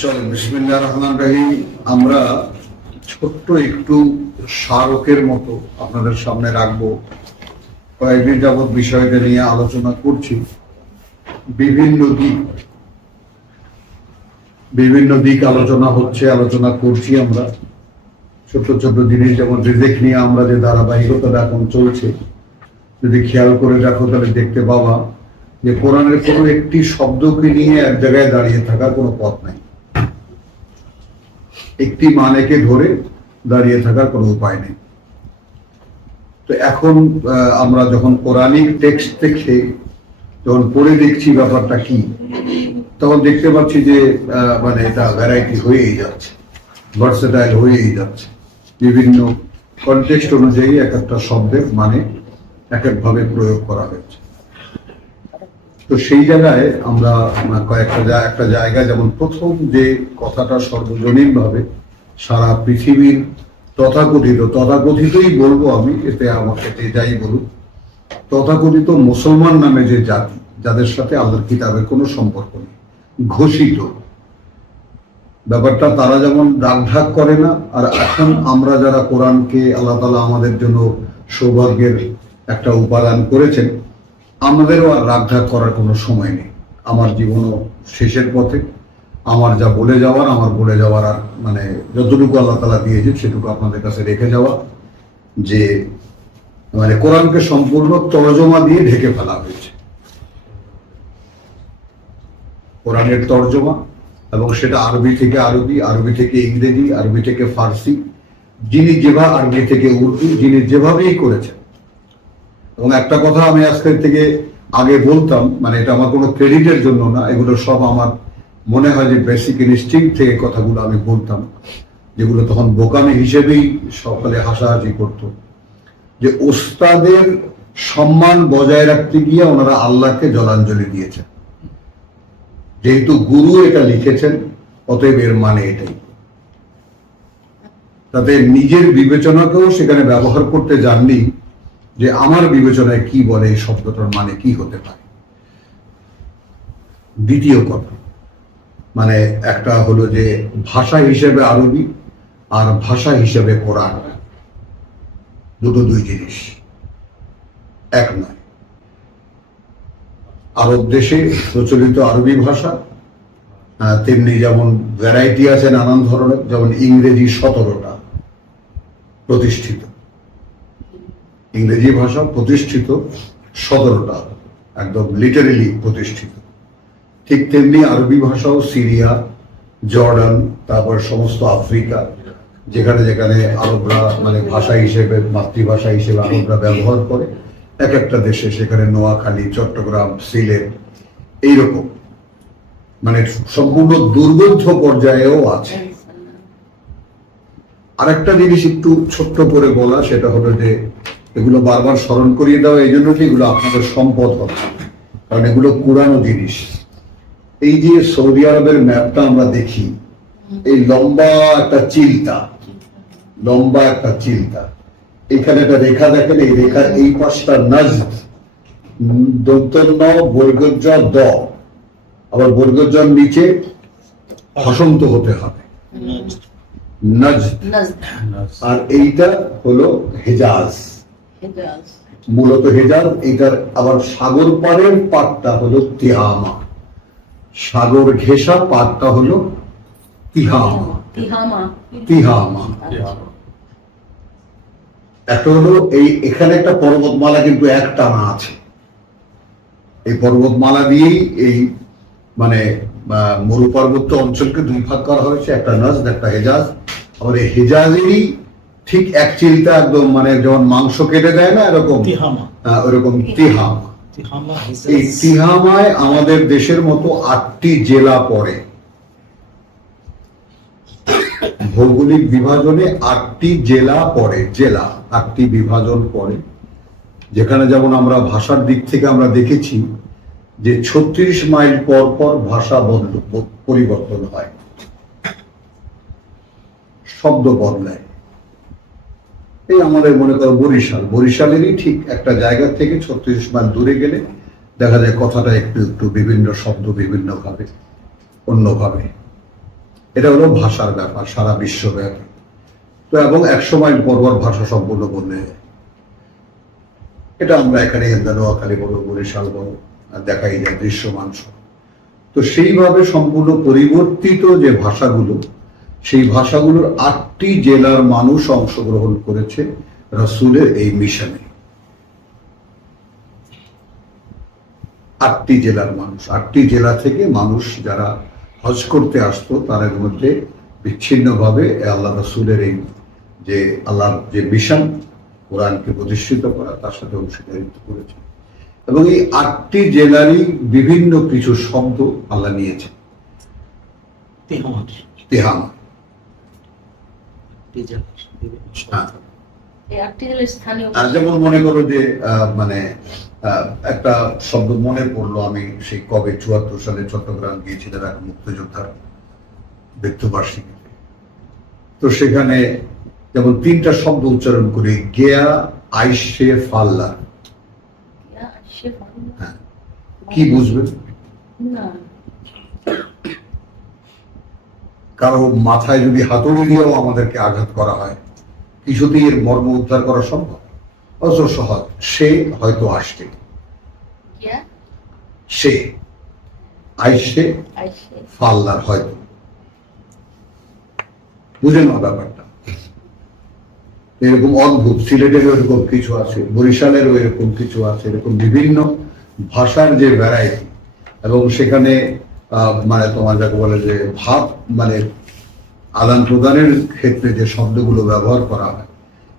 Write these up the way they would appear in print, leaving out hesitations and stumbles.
চলেন বিসমিল্লাহির রহমানির রহিম। আমরা ছোট্ট একটু স্মারকের মতো আপনাদের সামনে রাখবো। কয়েকদিন যাবৎ বিষয়টা নিয়ে আলোচনা করছি। বিভিন্ন দিক আলোচনা হচ্ছে, আলোচনা করছি। আমরা ছোট ছোট জিনিস, যেমন রিজেক্ট নিয়ে আমরা যে ধারাবাহিকতা এখন চলছে, যদি খেয়াল করে দেখো তাহলে দেখতে পাবা যে কোরআনের কোনো একটি শব্দকে নিয়ে এক জায়গায় দাঁড়িয়ে থাকার কোনো পথ নাই, একটি মানেকে ধরে দাঁড়িয়ে থাকার কোনো উপায় নেই। তো এখন আমরা যখন কোরআনিক টেক্সট থেকে যখন পড়ে দেখছি ব্যাপারটা কি, তখন দেখতে পাচ্ছি যে মানে এটা ভ্যারাইটি হয়েই যাচ্ছে, ভার্সেটাইল হয়েই যাচ্ছে। বিভিন্ন কনটেক্সট অনুযায়ী এক একটা শব্দের মানে এক একভাবে প্রয়োগ করা হয়েছে। তো সেই জায়গায় আমরা একটা জায়গায়, যেমন প্রথম যে কথাটা সর্বজনীনভাবে সারা পৃথিবীর তথাকথিতই বলবো আমি, এতে আমাকে যে যাই বলুক, তথাকথিত মুসলমান নামে যে জাতি, যাদের সাথে আল্লাহর কিতাবের কোনো সম্পর্ক নেই, ঘোষিত ব্যাপারটা, তারা যেমন রাগঢাক করে না। আর এখন আমরা যারা কোরআনকে আল্লাহ তাআলা আমাদের জন্য সৌভাগ্যের একটা উপাদান করেছেন, আমাদেরও আর রাগঢাক করার কোনো সময় নেই। আমার জীবনও শেষের পথে। আমার যা বলে যাওয়ার আর মানে যতটুকু আল্লাহ তাআলা দিয়েছে সেটুকু আপনাদের কাছে রেখে যাওয়া, যে মানে কোরআনকে সম্পূর্ণ তর্জমা দিয়ে ঢেকে ফেলা হয়েছে। কোরআনের তর্জমা, এবং সেটা আরবি থেকে আরবি, আরবি থেকে ইংরেজি, আরবি থেকে ফার্সি, যিনি যেভাবে, আরবি থেকে উর্দু, যিনি যেভাবেই করেছেন। এবং একটা কথা আমি আজকের থেকে আগে বলতাম, মানে এটা আমার কোনো ক্রেডিটের জন্য না, এগুলো সব আমার মনে হয় যে বেসিক ইনস্টিংক্ট থেকে কথাগুলো আমি বলতাম, যেগুলো তখন বোকামি হিসেবেই সকলে হাসাহাসি করত, যে ওস্তাদের সম্মান বজায় রাখতে গিয়ে ওনারা আল্লাহকে জলাঞ্জলি দিয়েছেন। যেহেতু গুরু এটা লিখেছেন, অতএব এর মানে এটাই। তাতে নিজের বিবেচনাকেও সেখানে ব্যবহার করতে জাননি, যে আমার বিবেচনায় কি বলে এই শব্দটার মানে কি হতে পারে। দ্বিতীয় কথা, মানে একটা হলো যে ভাষা হিসেবে আরবি আর ভাষা হিসেবে কোরআন, দুই জিনিস, এক নয়। আরব দেশে প্রচলিত আরবি ভাষা, তেমনি যেমন ভ্যারাইটি আছে নানান ধরনের, যেমন ইংরেজি 17টা প্রতিষ্ঠিত, ইংরেজি ভাষা প্রতিষ্ঠিত 17টা, একদম লিটারেলি প্রতিষ্ঠিত। ঠিক তেমনি আরবি ভাষাও সিরিয়া, জর্ডান, তারপর সমস্ত আফ্রিকা, যেখানে যেখানে আরবরা মানে ভাষা হিসেবে, মাতৃভাষা হিসেবে আরবরা ব্যবহার করে, এক একটা দেশে, সেখানে নোয়াখালী, চট্টগ্রাম, সিলেট, এইরকম মানে সম্পূর্ণ দুর্বোধ্য পর্যায়েও আছে। আরেকটা জিনিস একটু ছোট্ট করে বলা, সেটা হলো যে এগুলো বারবার স্মরণ করিয়ে দেওয়া, এই জন্য যে এগুলো আপনাদের সম্পদ হবে, কারণ এগুলো পুরানো জিনিস। এই যে সৌদি আরবের ম্যাপটা আমরা দেখি, এই লম্বা একটা চিলতা, এখানে একটা রেখা দেখেন, এই রেখার এই পাশটা নাজদ, দন্তন্য বর্গজ দ, আবার বর্গজ নিচে হসন্ত হতে হবে, নাজদ। আর এইটা হলো হেজাজ, মূলত হেজাজ। এটার আবার সাগর পাড়ের পাটটা হলো তিহামা, সাগর ঘেঁষা পাটটা হলো তিহামা। একটা হলো এখানে একটা পর্বতমালা কিন্তু একটানা আছে, এই পর্বতমালা দিয়েই এই মানে মরু পার্বত্য অঞ্চলকে দুই ভাগ করা হয়েছে, একটা নাজদ, একটা হেজাজ। আবার এই হেজাজেরই ঠিক এক চিলটা, একদম মানে যেমন মাংস কেটে দেয় না এরকম, ওরকম তিহামা। এই তিহামায় আমাদের দেশের মতো 8টি জেলা পড়ে, ভৌগোলিক বিভাজনে 8টি জেলা পড়ে, 8টি বিভাজন পড়ে। যেখানে যেমন আমরা ভাষার দিক থেকে আমরা দেখেছি যে 36 মাইল পর পর ভাষা পরিবর্তন হয়, শব্দ বদলায়। এই আমাদের মনে করো বরিশালেরই ঠিক একটা জায়গা থেকে 36 মাইল দূরে গেলে দেখা যায় কথাটা একটু বিভিন্ন শব্দ বিভিন্ন ভাবে অন্যভাবে এটা হলো ভাষার ব্যাপার সারা বিশ্বব্যাপী। তো এবং 100 মাইল পরপর ভাষা সম্পূর্ণ বদলে যায়। এটা আমরা এখানে নোয়াখালী বলো, বরিশাল বলো, দেখাই যায় দৃশ্যমান। তো সেইভাবে সম্পূর্ণ পরিবর্তিত যে ভাষাগুলো, সেই ভাষাগুলোর 8টি জেলার মানুষ অংশগ্রহণ করেছে রাসূলের এই মিশনে। 8টি জেলার মানুষ, 8টি জেলা থেকে মানুষ যারা হজ করতে আসতো তাদের মধ্যে বিচ্ছিন্নভাবে আল্লাহ রাসূলের এই যে আল্লাহর যে মিশন, কোরআনকে প্রতিষ্ঠিত করা, তার সাথে অংশীদারিত্ব করেছে। এবং এই 8টি জেলারই বিভিন্ন কিছু শব্দ আল্লাহ নিয়েছে। তেহামা, যেমন মনে করো যে মানে একটা শব্দ মনে পড়লো, আমি সেই কবে 74 সালে চট্টগ্রাম গিয়েছিলাম এক মুক্তিযোদ্ধার মৃত্যুবার্ষিকী। তো সেখানে যেমন 3টা শব্দ উচ্চারণ করে, গেয়া আইসে ফাল্লা। হ্যাঁ, কি বুঝবেন? কারো মাথায় যদি হাতুড়ি দিয়েও আমাদেরকে আঘাত করা হয়, কিছুতেই এর মর্ম উদ্ধার করা সম্ভব? অত সহজ। সে হয়তো আসছে, সে আইসে ফাল্লার, হয়তো বুঝে না ব্যাপারটা। এরকম অদ্ভুত, সিলেটেরও এরকম কিছু আছে, বরিশালেরও এরকম কিছু আছে, এরকম বিভিন্ন ভাষার যে ভ্যারাইটি। এবং সেখানে মানে তোমার যাকে বলে যে ভাব, মানে আদান প্রদানের ক্ষেত্রে যে শব্দগুলো ব্যবহার করা হয়,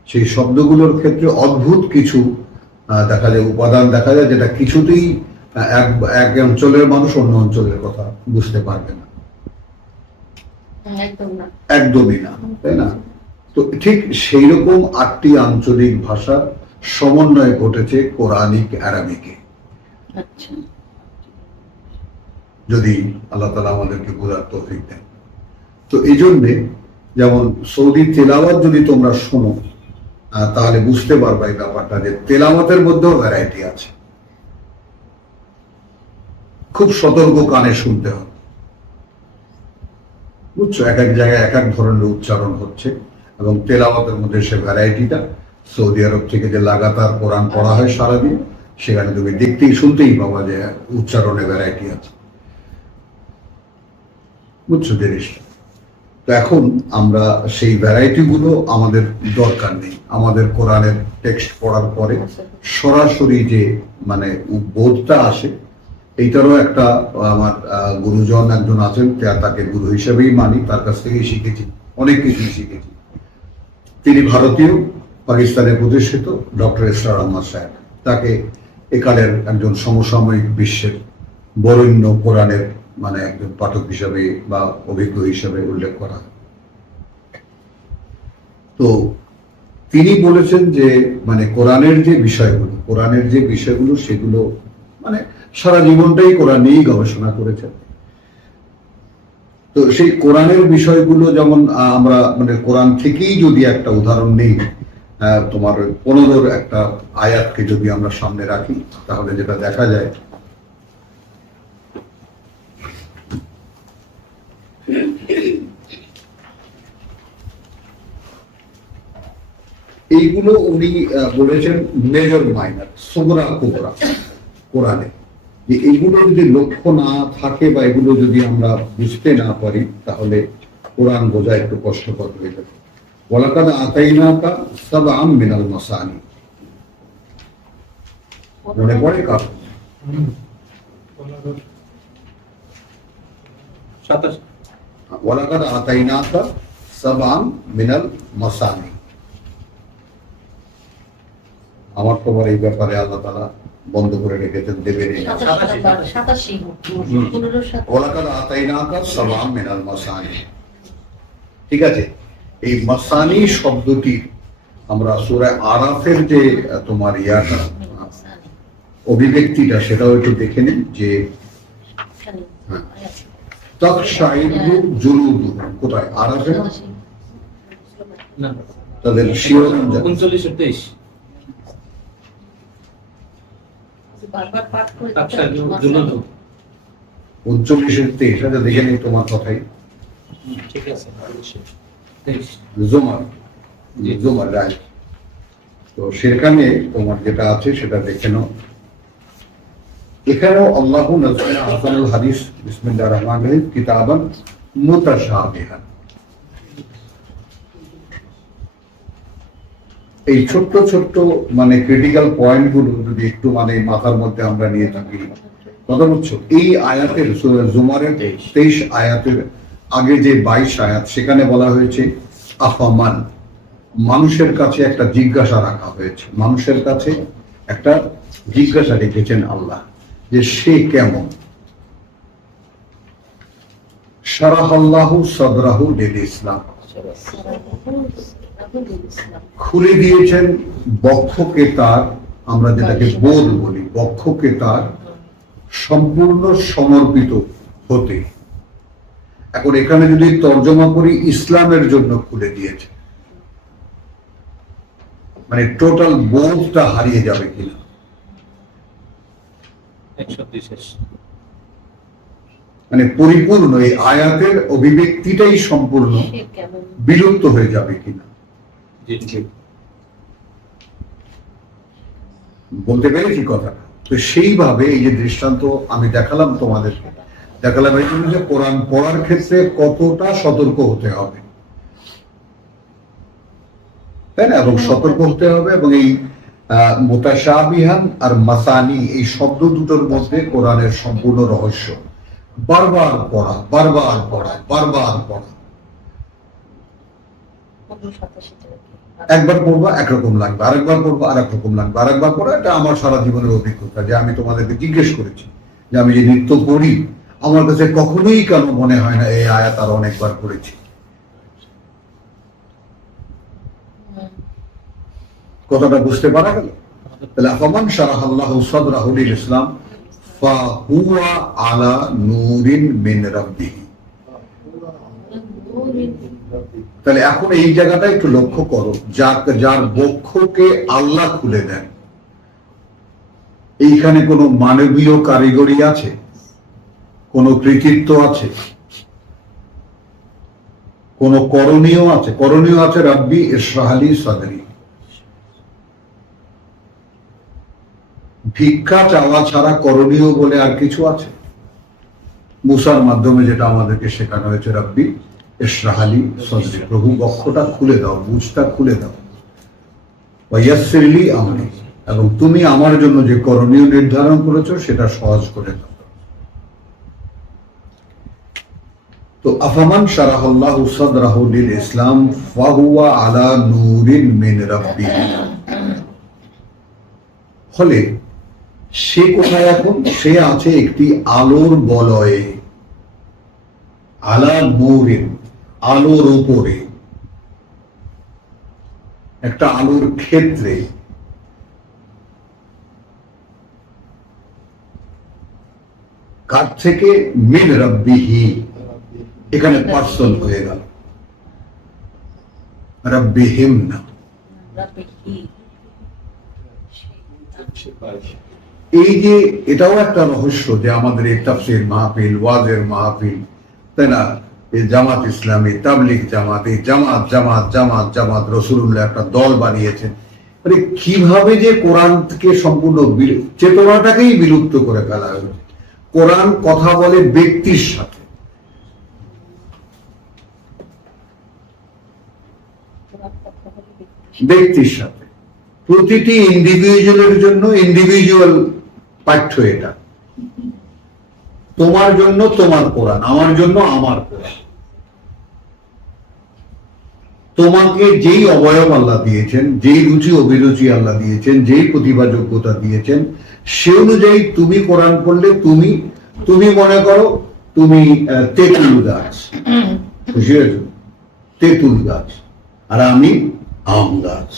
সেই শব্দগুলোর ক্ষেত্রে অদ্ভুত কিছু দেখা যায়, উপাদান দেখা যায়, যেটা কিছুতেই এক অঞ্চলের মানুষ অন্য অঞ্চলের কথা বুঝতে পারবে না, একদমই না, তাই না? তো ঠিক সেই রকম 8টি আঞ্চলিক ভাষা সমন্বয় ঘটেছে কোরআনিক আরাবিকে। যদি আল্লাহ তাআলা আমাদেরকে বোঝার তৌফিক দেন। তো এই জন্যে যেমন সৌদি তেলাওয়াত যদি তোমরা শোনো, তাহলে বুঝতে পারবা এই ব্যাপারটা, যে তেলাওয়াতের মধ্যেও ভ্যারাইটি আছে। খুব সতর্ক কানে শুনতে হবে, বুঝছো? এক এক জায়গায় এক এক ধরনের উচ্চারণ হচ্ছে, এবং তেলাওয়াতের মধ্যে সে ভ্যারাইটিটা, সৌদি আরব থেকে যে লাগাতার কোরআন পড়া হয় সারাদিন, সেখানে তুমি দেখতেই শুনতেই পাবা যে উচ্চারণে ভ্যারাইটি আছে, বুঝছো জিনিসটা? তো এখন আমরা সেই ভ্যারাইটি গুলো আমাদের দরকার নেই। আমাদের কোরআনের টেক্সট পড়ার পরে সরাসরি যে মানে বোধটা আসে, এইটারও একটা আমার গুরুজন একজন আছেন, তাকে গুরু হিসেবেই মানি, তার কাছ থেকেই শিখেছি, অনেক কিছুই শিখেছি। তিনি ভারতীয়, পাকিস্তানে প্রতিষ্ঠিত ডক্টর ইসরার আহমদ সাহেব। তাকে একালের একজন সমসাময়িক বিশ্বের বরেণ্য কোরআনের মানে একজন পাঠক হিসাবে বা অভিজ্ঞ হিসাবে উল্লেখ করা। তো তিনি বলেছেন যে মানে কোরআনের যে বিষয়গুলো সেগুলো মানে সারা জীবনটাই কোরআন নিয়েই গবেষণা করেছেন। তো সেই কোরআনের বিষয়গুলো যেমন আমরা মানে কোরআন থেকেই যদি একটা উদাহরণ নেই, তোমার 15 একটা আয়াতকে যদি আমরা সামনে রাখি, তাহলে যেটা দেখা যায়, এইগুলো উনি বলেছেন মেজর মাইনার, সুগরা কুবরা কোরআনে, যে এইগুলো যদি লক্ষ্য না থাকে বা এগুলো যদি আমরা বুঝতে না পারি, তাহলে কোরআন বোঝা একটু কষ্টকর হয়ে যাবে। ওয়ালাকাদ আতাইনাকা সাবআম মিনাল মাসানি, মনে পড়ে কার? 27। ওয়ালাকাদ আতাইনাকা সাবআম মিনাল মাসানি। আমার তোমার এই ব্যাপারে আল্লাহ তাআলা বন্ধ করে রেখেছেন, দেবেন। ওয়ালাকাদ আতাইনাকা সাবআম মিনাল মাসানি, ঠিক আছে? এই মাসানি শব্দটি আমরা সূরা আরাফের যে তোমার ইয়াটা অভিব্যক্তিটা, সেটাও একটু দেখে নিন। যে তাকশাইরু জুলুদু, কোথায়? আরাফে না, তাদের শিরোনাম 39-23 39-23 দেখে নিন তোমার কথাই। ঠিক আছে, জুমার জুমার রায়। তো সেখানে তোমার যেটা আছে সেটা দেখে নাও। এখানেও আল্লাহু নাযালা আহসানুল হাদিস বিসমিল্লাহির রহমানির রহিম কিতাবান মুতাশাবিহান। এই ছোট্ট ছোট্ট মানে ক্রিটিক্যাল পয়েন্ট গুলো যদি একটু মানে মাথার মধ্যে আমরা নিয়ে থাকি, কথা বুঝছো? এই আয়াতের সূরা জুমারের 23 আয়াতের আগে যে 22 আয়াত, সেখানে বলা হয়েছে আফামান, মানুষের কাছে একটা জিজ্ঞাসা রাখা হয়েছে, মানুষের কাছে একটা জিজ্ঞাসা রেখেছেন আল্লাহ যে সে কেমন। শারাহাল্লাহু সাদরাহু লিল ইসলাম, খুলে দিয়েছেন বক্ষকে তার, আমরা যেটাকে বোধ বলি, বক্ষকে তার সম্পূর্ণ সমর্পিত হতে। এখন এখানে যদি তর্জমা করি, ইসলামের জন্য খুলে দিয়েছে, মানে টোটাল বোধটা হারিয়ে যাবে কিনা, মানে পরিপূর্ণ এই আয়াতের অভিব্যক্তিটাই সম্পূর্ণ বিলুপ্ত হয়ে যাবে কিনা। বলতে পেরেছি কথাটা? তো সেইভাবে এই যে দৃষ্টান্ত আমি দেখালাম তোমাদেরকে, দেখালাম এই জন্য যে কোরআন পড়ার ক্ষেত্রে কতটা সতর্ক হতে হবে, তাই না? এবং সতর্ক হতে হবে। এবং এই মুতাশাবিহান আর মাসানি, এই শব্দ দুটোর মধ্যে কোরআনের সম্পূর্ণ রহস্য। বারবার পড়া, বারবার পড়া, বারবার পড়া। একবার পড়বা একরকম লাগবে, আরেকবার পড়বা আরেক রকম লাগবে, আরেকবার পড়া। এটা আমার সারা জীবনের অভিজ্ঞতা, যে আমি তোমাদেরকে জিজ্ঞেস করেছি যে আমি যে নিত্য পড়ি, আমার কাছে কখনোই কেন মনে হয় না এই আয়াত আর অনেকবার পড়েছি। কথাটা বুঝতে পারা গেল? তাহলে আফামান শারাহাল্লাহু সাদরাহু লিল ইসলাম ফাহুয়া আলা নূরিন মিন রাব্বিহি। তাহলে এখন এই জায়গাটা একটু লক্ষ্য করো, যার বক্ষকে আল্লাহ খুলে দেন, এইখানে কোনো মানবীয় কারিগরি আছে? কোনো কৃতিত্ব আছে? কোনো করণীয় আছে? করণীয় আছে রাব্বি ইশরাহ লি সাদরি। ভিক্ষা চাওয়া ছাড়া করণীয় বলে আর কিছু আছে? মুসার মাধ্যমে যেটা আমাদেরকে শেখানো হয়েছে, রাব্বি ইশরাহ লি সাদরি, প্রভু বক্ষটা খুলে দাও, বুঝটা খুলে দাও। ওয়া ইয়াসসির লি আমরি, এবং তুমি আমার জন্য যে করণীয় নির্ধারণ করেছো সেটা সহজ করে দাও। তো আফামান শারাহাল্লাহু সাদরাহু লিল ইসলাম ফাহুয়া আলা নূরিন মিন রাব্বিহি, ফলে সে কোথায় এখন? সে আছে একটি আলোর বলয়ে, আলা নূরিন, আলোর উপরে, একটা আলোর ক্ষেত্রে। কার থেকে? মিন রাব্বিহি, এখানে পার্সন হয়ে গেল, রাব্বিহিম না। এই যে এটাও একটা রহস্য যে আমাদের এই তাফসীর মাহফিল, ওয়াজের মাহফিল, তাই না, এই জামাত ইসলামী, তাবলিগ জামাত, এই জামাত জামাত জামাত জামাত, রাসূলুল্লাহ একটা দল বানিয়েছেন, মানে কিভাবে যে কোরআনকে সম্পূর্ণ চেতনাটাকেই বিলুপ্ত করে ফেলা হয়েছে। কোরআন কথা বলে ব্যক্তির সাথে, ব্যক্তির সাথে, প্রতিটি ইন্ডিভিজুয়ালের জন্য ইন্ডিভিজুয়াল পাঠ্য। এটা তোমার জন্য তোমার কোরআন, আমার জন্য আমার কোরআন। তোমাকে যেই অবয়ব আল্লাহ দিয়েছেন, যেই রুচি অভিরুচি আল্লাহ দিয়েছেন, যেই প্রতিভা যোগ্যতা দিয়েছেন, সে অনুযায়ী তুমি কোরআন পড়লে তুমি তুমি মনে করো তুমি তেঁতুল গাছ, বুঝে গেছো? তেঁতুল গাছ, আর আমি আম গাছ।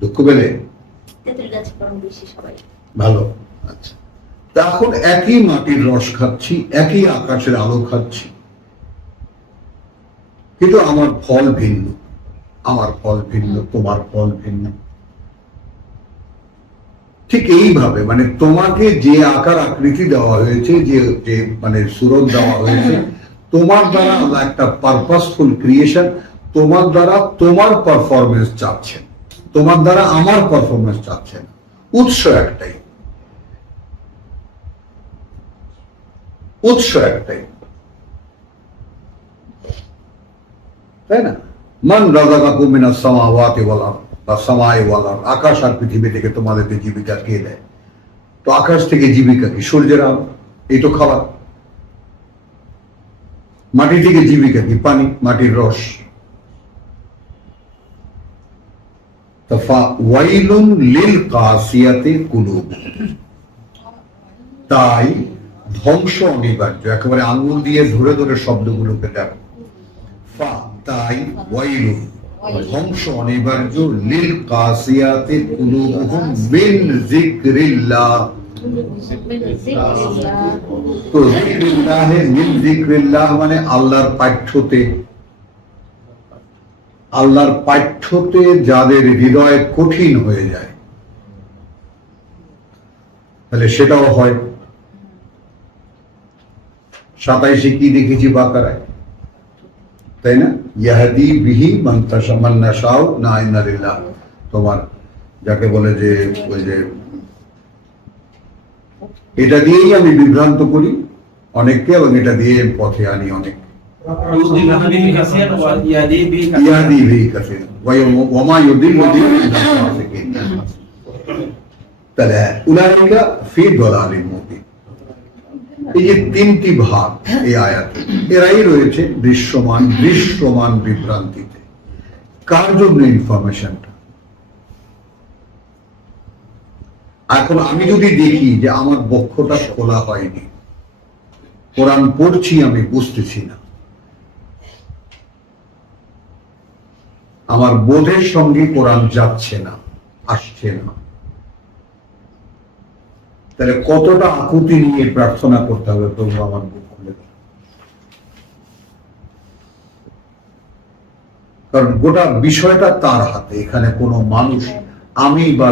দুঃখ পেলে? ভালো, আচ্ছা। এখন একই মাটির রস খাচ্ছি, একই আকাশের আলো খাচ্ছি, কিন্তু আমার ফল ভিন্ন, আমার ফল ভিন্ন, তোমার ফল ভিন্ন। ঠিক এইভাবে মানে তোমাকে যে আকার আকৃতি দেওয়া হয়েছে, যে মানে সুরত দেওয়া হয়েছে, তোমার দ্বারা আল্লাহ একটা পারপাসফুল ক্রিয়েশন, তোমার দ্বারা তোমার পারফরমেন্স চাচ্ছেন, তোমার দ্বারা আমার পারফরমেন্স চাচ্ছেন। উৎস একটাই, উৎস একটাই, তাই না? মান রাযাকাকুম মিনাস সামাওয়াতি ওয়াল আরদ, বা সামাই ওয়াল আরদ, আকাশ আর পৃথিবী থেকে তোমাদেরকে জীবিকা কে দেয়? তো আকাশ থেকে জীবিকা কি? সূর্যের আলো, এই তো খাবার। মাটি থেকে জীবিকা কি? পানি, মাটির রস। ওয়াইলুন লিল কাসিয়াতি কুলুবুহুম, তাই ধ্বংস অনিবার্য। একেবারে আঙ্গুল দিয়ে ধরে ধরে শব্দগুলোকে দেখো। তাই ওয়াইলুন, ধ্বংস অনিবার্য, লিল কাসিয়াতি কুলুবুহুম মিন যিকরিল্লাহ। তো যিকরিল্লাহ, মিন যিকরিল্লাহ মানে আল্লাহর পাঠ্যতে, আল্লাহর পাঠ্যতে যাদের হৃদয় কঠিন হয়ে যায়, তাহলে সেটাও হয়। 27 কি দেখেছি বাকারায়, তাই না? ইয়াহদি বিহি মান নাশাউ না ইন্না লিল্লাহ, তোমার যাকে বলে যে ওই যে এটা দিয়েই আমি বিভ্রান্ত করি অনেককে, এবং এটা দিয়ে পথে আনি অনেক। ইয়াহদি বিহি কাসীর ওয়া মা ইউদিল্লু বিহি ইল্লা ফাসিকিন। তাহলে উলাইকা ফি দালালিন মুবিন। এই যে তিনটি ভাগ এই আয়াতে, এরাই রয়েছে দৃশ্যমান বিভ্রান্তিতে। কার জন্য ইনফরমেশনটা? এখন আমি যদি দেখি যে আমার বক্ষটা খোলা হয়নি, কোরআন পড়ছি আমি বুঝতেছি না, আমার বোধের সঙ্গে কোরআন যাচ্ছে না, আসছে না, তাহলে কতটা আকুতি নিয়ে প্রার্থনা করতে হবে, প্রভু আমার বুক খুলে দাও। কারণ গোটা বিষয়টা তার হাতে। এখানে কোনো মানুষ, আমি বা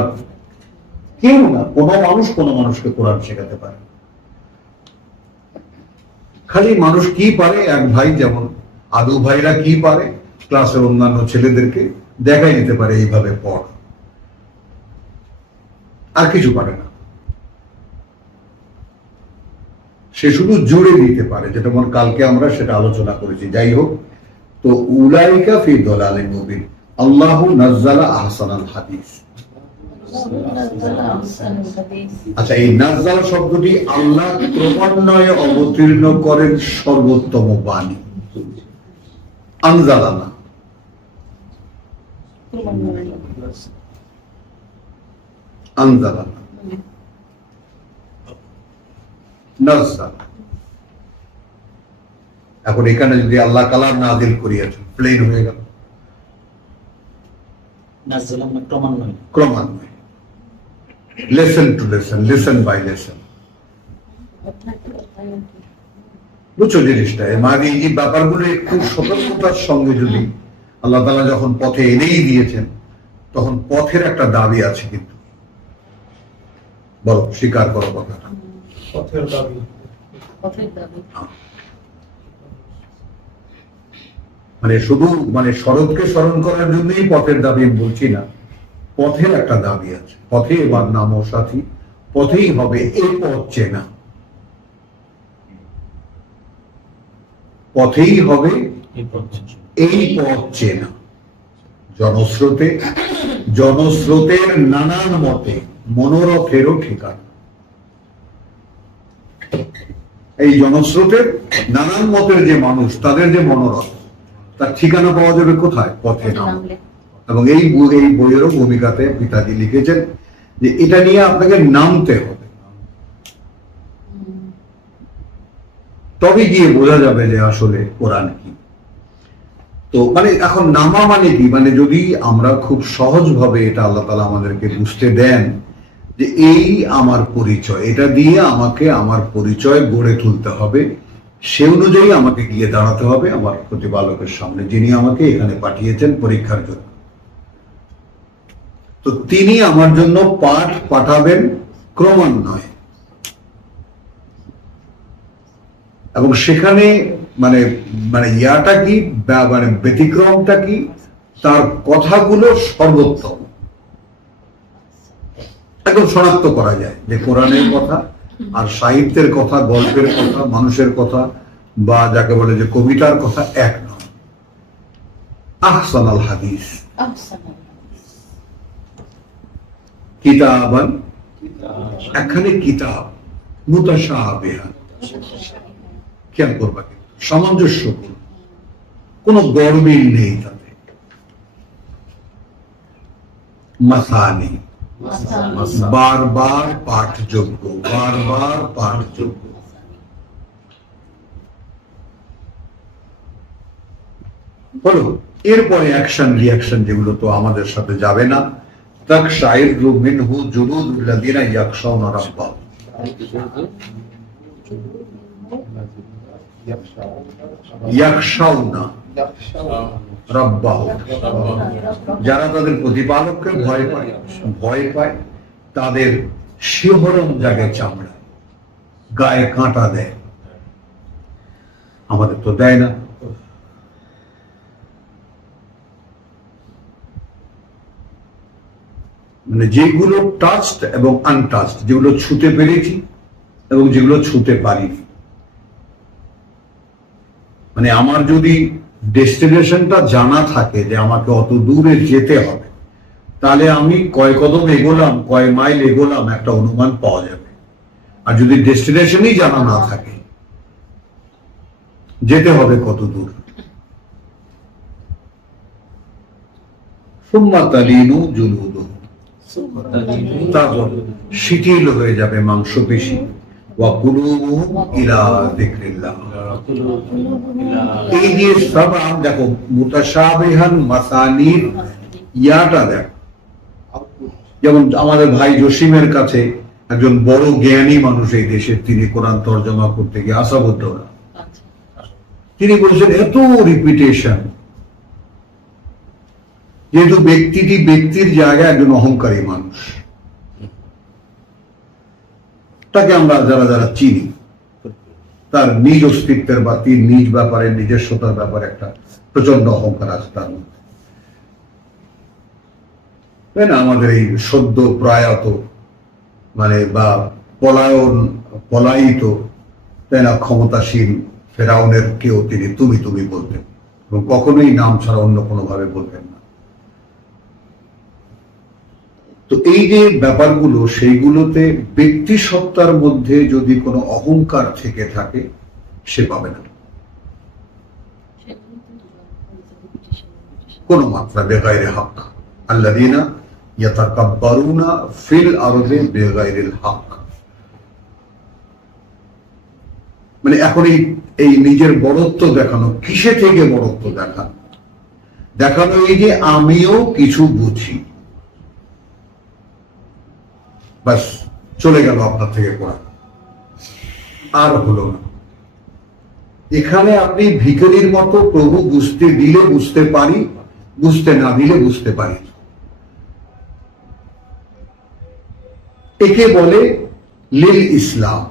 কেউ না, কোনো মানুষ কোনো মানুষকে কোরআন শেখাতে পারে। খালি মানুষ কি পারে, এক ভাই যেমন আদু ভাইরা কি পারে, ক্লাসের অন্যান্য ছেলেদেরকে দেখাই দিতে পারে এইভাবে পড়, আর কিছু পারে না। সে শুধু জুড়ে দিতে পারে, যেটা কালকে আমরা সেটা আলোচনা করেছি। যাই হোক, তো উলাইকা ফি দালালিন মুবিন। আল্লাহু নাযালা আহসানাল হাদিস। আচ্ছা, এই নাযাল শব্দটি আল্লাহ ক্রমান্বয়ে অবতীর্ণ করেন সর্বোত্তম বাণী। আনজালা না, আনজালা না, নাযাল। এখন এখানে যদি আল্লাহ কালাম নাযিল করিয়েছেন, প্লেন হয়ে গেল। ক্রমান্বয়ে, lesson to lesson, lesson by lesson. বুঝছো জিনিসটা? মানে এই ব্যাপারগুলো একটু সতর্কতার সঙ্গে যদি আল্লাহ তাআলা যখন পথে এনেই দিয়েছেন, তখন পথের একটা দাবি আছে। কিন্তু বলো, স্বীকার করো কথাটা, পথের দাবি। মানে শুধু শরৎকে স্মরণ করার জন্যই পথের দাবি বলছি না, পথের একটা দাবি আছে। পথে এবার নাম ও সাথী, পথেই হবে এই পথ চেনা, পথেই হবে এই পথ চেনা। জনস্রোতের নানান মতে মনোরথেরও ঠিকানা। এই জনস্রোতের নানান মতের যে মানুষ, তাদের যে মনোরথ, তার ঠিকানা পাওয়া যাবে কোথায়? পথে নামলে। এবং এই বইয়েরও ভূমিকাতে পিতাজি লিখেছেন যে এটা নিয়ে আপনাকে নামতে হবে, তবে গিয়ে বোঝা যাবে যে আসলে কোরআন কি। তো এখন নামা মানে কি? যদি আমরা খুব সহজভাবে এটা আল্লাহ তাআলা আমাদেরকে বুঝতে দেন যে এই আমার পরিচয়, এটা দিয়ে আমাকে আমার পরিচয় গড়ে তুলতে হবে, সে অনুযায়ী আমাকে গিয়ে দাঁড়াতে হবে আমার প্রতিপালকের সামনে, যিনি আমাকে এখানে পাঠিয়েছেন পরীক্ষার জন্য। তো তিনি আমার জন্য পাঠ পাঠাবেন ক্রমান্বয়ে, এবং সেখানে মানে মানে ইয়াটা কি, মানে ব্যতিক্রমটা কি, তার কথাগুলো সর্বোত্তম, একদম শনাক্ত করা যায় যে কোরআনের কথা আর সাহিত্যের কথা, গল্পের কথা, মানুষের কথা, বা যাকে বলে যে কবিতার কথা এক নয়। আহসানাল হাদিস কিতাবান, একখানে কিতাব, মুতাশাবিহান, খেয়াল করবা কিন্তু সামঞ্জস্যপূর্ণ, কোন গরমিল নেই তাতে। মাসানি, বারবার পাঠযোগ্য, বারবার পাঠযোগ্য। বলো, এরপরে অ্যাকশন রিয়াকশন যেগুলো তো আমাদের সাথে যাবে না। তাকশাইরু মিনহু জুলুদুল্লাযিনা ইয়াখশাউনা রাব্বাহুম, ইয়াখশাউনা রাব্বাহুম, যারা তাদের প্রতিপালককে ভয় পায়, ভয় পায়, তাদের শিহরণ জাগে চামড়া, গায়ে কাঁটা দেয়। আমাদের তো দেয় না। মানে যেগুলো টাচড এবং আনটাচড, যেগুলো ছুঁতে পেরেছি এবং যেগুলো ছুঁতে পারিনি, মানে আমার যদি ডেস্টিনেশনটা জানা থাকে যে আমাকে অত দূরে যেতে হবে, তাহলে আমি কয় কদম এগোলাম, কয় মাইল এগোলাম, একটা অনুমান পাওয়া যাবে। আর যদি ডেস্টিনেশনই জানা না থাকে, যেতে হবে কত দূর, সুম্মা তালিনু জুলুদুহুম, তারপর শিথিল হয়ে যাবে মাংসপেশি, ওয়া কুলুবুহুম ইলা যিকরিল্লাহ। এই যে সব দেখো, মুতাশাবিহান, মাসানির ইয়াটা দেখো। যেমন আমাদের ভাই জসিমের কাছে একজন বড় জ্ঞানী মানুষ এই দেশের, তিনি কোরআন তর্জমা করতে গিয়ে আসাবুদ্দৌলা, তিনি বলছেন এত রিপিটেশন, যেহেতু ব্যক্তিটি ব্যক্তির জায়গায় একজন অহংকারী মানুষ, তাকে আমরা যারা যারা চিনি, তার নিজ অস্তিত্বের বা তিন নিজ ব্যাপারে, নিজস্বতার ব্যাপারে একটা প্রচন্ড অহংকার আছে তার মধ্যে, তাই না? আমাদের এই সদ্য প্রয়াত মানে বা পলায়িত, তাই না, ক্ষমতাসীন ফেরাউনের কেউ তিনি তুমি তুমি বলতেন এবং কখনোই নাম ছাড়া অন্য কোনো ভাবে বলতেন না। তো এই যে ব্যাপারগুলো, সেইগুলোতে ব্যক্তি সত্তার মধ্যে যদি কোনো অহংকার থেকে থাকে, সে পাবে না কোন মাত্রা, বেগাইরে হক। আল্লাযীনা ইয়াতাকাব্বারুনা ফিল আরদি বিগাইরিল হক। মানে এখন এই নিজের বড়ত্ব দেখানো, কিসে থেকে বড়ত্ব দেখানো? দেখানো এই যে আমিও কিছু বুঝি, বাস চলে গেল আপনার থেকে পড়া, আর হলো না। এখানে আপনি ভিখারির মতো প্রভু বুঝতে দিলে বুঝতে পারি, বুঝতে না দিলে বুঝতে পারি। একে বলে লিল ইসলাম।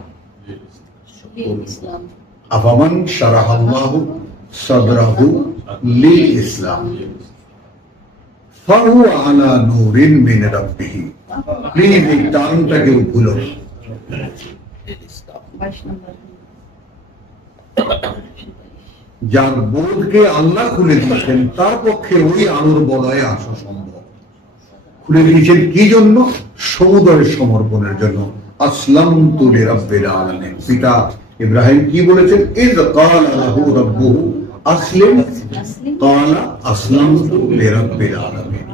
আফামান শারাহাল্লাহু সাদরাহু লিল ইসলাম ফাহুয়া আলা নূরিন মিন রাব্বিহি। প্লিজ এই টার্মটাকে ভুলো। যার বোধকে আল্লাহ খুলে দিয়েছেন, তার পক্ষে ওই আলোর বলয়ে আসা সম্ভব। খুলে দিয়েছেন কি জন্য? সমুদয়ের সমর্পণের জন্য। আসলামতু লিরাব্বিল আলামিন। পিতা ইব্রাহিম কি বলেছেন? ইয ক্বালা লাহু রাব্বুহু আসলিম ক্বালা আসলামতু লিরাব্বিল আলামিন।